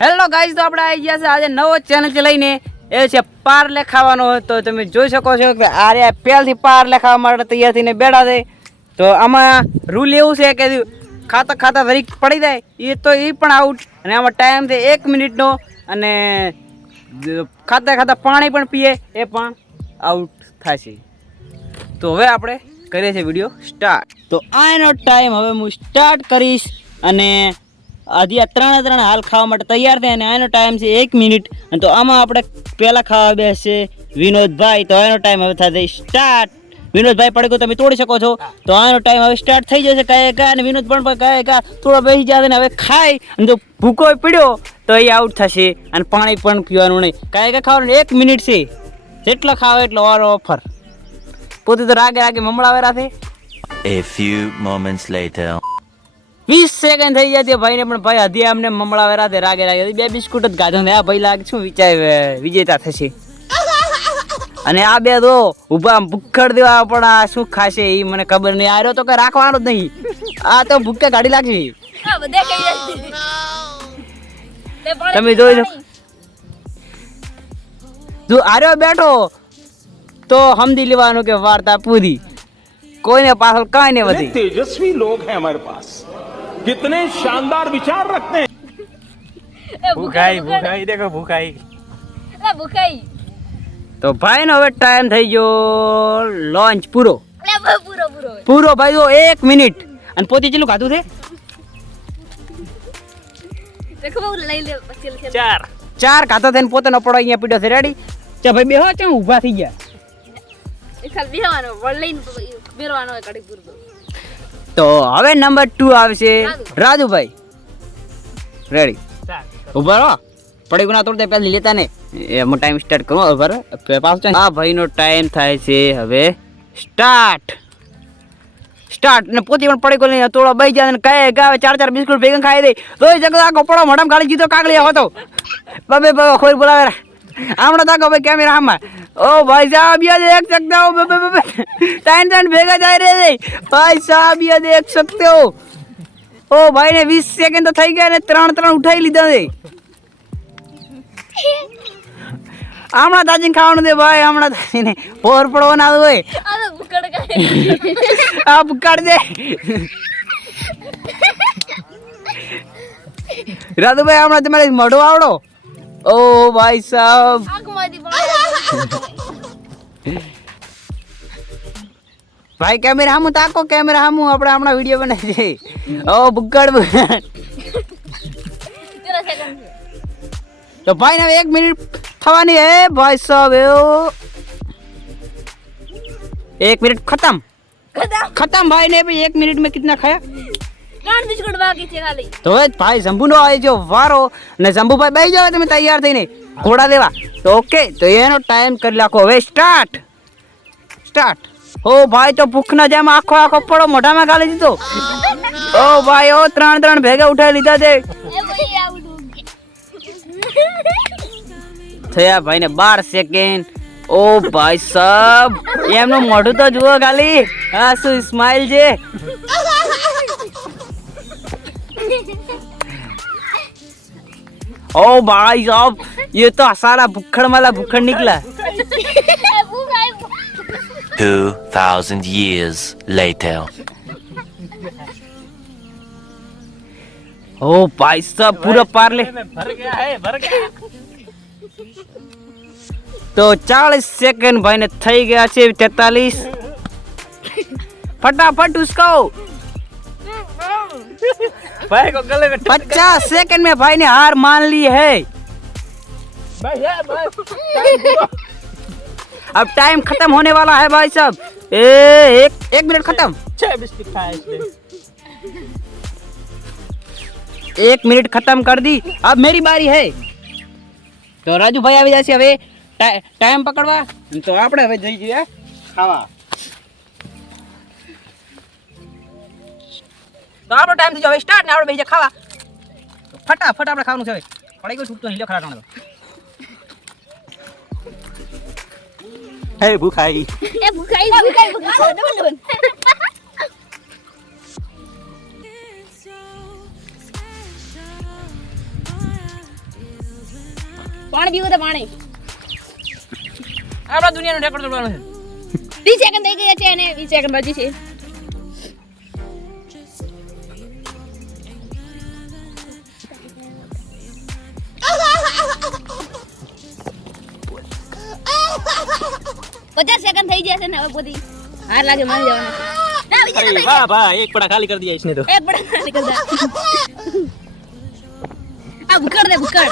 Hello guys તો આપણે આવી ગયા છે આજે નવો ચેનલ લઈને. એ છે પાર ખાવાનો તો તમે જોઈ શકો છો કે આ રહ્યા પહેલથી પાર ખાવા માટે તૈયાર થઈને બેઠા છે. તો આમાં રૂલ એવું છે કે ખાતા ખાતા વરી પડી જાય. એ તો એ પણ આઉટ અને આમાં ટાઈમ છે એક મિનિટનો. અને ખાતા ખાતા પાણી પણ પીએ, એ પણ આઉટ થાય છે. તો હવે આપણે કરીએ છીએ વીડિયો સ્ટાર્ટ તો આ એનો ટાઈમ હવે હું સ્ટાર્ટ કરીશ. અને હજી આ ત્રણે ત્રણ હાલ ખાવા માટે તૈયાર થાય અને આનો ટાઈમ છે એક મિનિટ. અને તો આમાં આપણે પહેલાં ખાવા બેસે વિનોદભાઈ. તો એનો ટાઈમ હવે થશે સ્ટાર્ટ વિનોદભાઈ પડે તમે તોડી શકો છો. તો આનો ટાઈમ હવે સ્ટાર્ટ થઈ જશે. કહે કા અને વિનોદ પણ કહે કા થોડો બેસી જાય ને હવે ખાય. અને જો ભૂકો પીડ્યો, તો એ આઉટ થશે. અને પાણી પણ પીવાનું નહીં. કહે કા ખાવાનું એક મિનિટ છે. જેટલો ખાવ એટલો વારો ઓફર પોતે તો રાગે રાગે મમળાવે રાખે A few moments later. વીસ સેકન્ડ થઈ જતી ભાઈને પણ ભાઈ હજી અમને મમળાવે રાતે રાગે રાગે. બે બિસ્કુટ જ ગાધો ને આ ભાઈ લાગે શું વિચાર વિજેતા થશે. અને આ બે તો ઊભા ભૂખડ દેવા પણ આ શું ખાશે એ મને ખબર નહીં. આર્યો તો કઈ રાખવાનો જ નહીં. આ તો ભૂખે ગાડી લાગશે. તમે જોઈ લો. જો આર્યો બેઠો તો સમજી લેવાનું કે વાર્તા પૂરી. કોઈને પાછળ કઈ નહીં વધી. તેજસ્વી લોગ હે અમારે પાસ. कितने शानदार विचार रखते हैं એ ભૂખાઈ, ભૂખાઈ. દેખો ભૂખાઈ અલા, ભૂખાઈ. તો ભાઈનો હવે ટાઈમ થઈ ગયો લોન્ચ પૂરો અલા, બહુ પૂરો પૂરો પૂરો ભાઈ જો એક મિનિટ અને પોતે કેટલું ખાધું છે દેખો બહુ લઈ લે પછી લખે. ચાર ચાર ખાતા થઈને પોતાનો પડો અહીંયા પીડ્યો છે રેડી ચા ભાઈ બેહો ચા ઊભા થઈ ગયા એ ખાલી બેહવાનો, વળ લઈને બેરવાનો હોય કડી પૂરતો. તો હવે નંબર ટુ આવશે. રાજુભાઈ રેડી ઊભા રહો. પડી ગુના તોડતા પહેલા લેતા ને. એમાં ટાઈમ સ્ટાર્ટ કરો ઊભા રહો. પાછું આ ભાઈનો ટાઈમ થાય છે હવે સ્ટાર્ટ સ્ટાર્ટ ને પોતે પણ પડી ગયો તોડો બઈ જાય ને કહે ગાવે ચાર ચાર બિસ્કુટ ભેગા ખાઈ દે. તો જગત આખો પડો મડમ ગાળી જીતો કાગળી હતો. બબે બબે ખોઈ બોલાવે રે. હમણાં તાકો ભાઈ કેમેરા આમાં ઓ ભાઈ સાહેબ યે દેખ सकते हो बे बे बे टाइम टाइम भेगा जा रहे थे भाई साहब ये देख सकते हो ઓ ભાઈ ને 20 સેકન્ડ તો થઈ ગયા ને ત્રણ ત્રણ ઉઠાઈ લીધા છે હમણાં તાજીને ખાવાનું દે ભાઈ હમણાં તાજીને પોર પડવો ના હોય આ તો ભૂખડ ખાય. આ બુકાડ દે રાધુભાઈ હમણાં તમારે મોઢો આવડો ઓ ભાઈ સાહેબ આંખમાંથી પાણી ભાઈ કેમેરા હામું તાકો કેમેરા હામું આપણે હમણાં વિડીયો બનાવી છે ઓ બુકાડ બુકાડ તેરા સેકન્ડ છે. तो भाई ना एक मिनट थवानी है भाई साहब यो एक मिनट खत्म ખતમ. खत्म भाई ने भी एक मिनट में कितना खाया ત્રણ બિસ્કુટ બાકી છે ખાલી. તો ભાઈ શંભુનો આવે જો વારો ને શંભુભાઈ બેસી જાવ તમે તૈયાર થઈને. ઘોડા દેવા. તો ઓકે તો એનો ટાઈમ કરી નાખો. હવે સ્ટાર્ટ સ્ટાર્ટ ઓ ભાઈ તો ભૂખના જેમ આખો આખો પડો મોઢામાં ગાલી દીધો. ઓ ભાઈ ઓ ત્રણ ત્રણ ભેગા ઉઠાવી લીધા છે. થયા ભાઈ ને બાર સેકન્ડ ઓ ભાઈ સાહેબ એમનું મોઢું તો જુઓ ખાલી. હા શું સ્માઇલ છે? ओ भाई साहब ये तो सारा भुक्खड़ वाला भुक्खड़ निकला એ ભૂખાઈ. 2,000 years later. ओ भाई साहब पूरा पार ले તો ચાલીસ સેકન્ડ ભાઈને થઈ ગયા છે તેતાલીસ फटाफट उसको पचास सेकंड में भाई ने हार मान ली है अब टाइम खत्म होने वाला है भाई साहब ए एक एक मिनट खत्म एक मिनट खत्म कर दी अब मेरी बारी है તો રાજુભાઈ આવી જશે હવે ટા- ટાઈમ પકડવા તો આપણે હવે જઈ જઈએ ખાવા તો આપણો ટાઈમ થઈ ગયો હવે સ્ટાર્ટ ને આપણે બેસી ખાવા. ફટાફટ આપણે ખાવાનું છે હવે. પડી ગયું છૂટતો હિલ્યો ખરા ટાણે હે ભૂખાઈ. એ ભૂખાઈ ભૂખાઈ ભૂખાઈ. ડબલ ડબલ પાણી પીવું તો પાણી. આપણા દુનિયાનો રેકોર્ડ તોડવાનો છે. 20 સેકન્ડ થઈ ગયા છે અને 20 સેકન્ડ બાકી છે. પચાસ સેકન્ડ થઈ જશે ને હવે બધી હાર લાગે મારી જવાના વાહ વાહ એક પડા ખાલી કરી દીધા ઇસને તો. એક પડા ખાલી કરી દીધા આ ભૂકડ દે ભૂકડ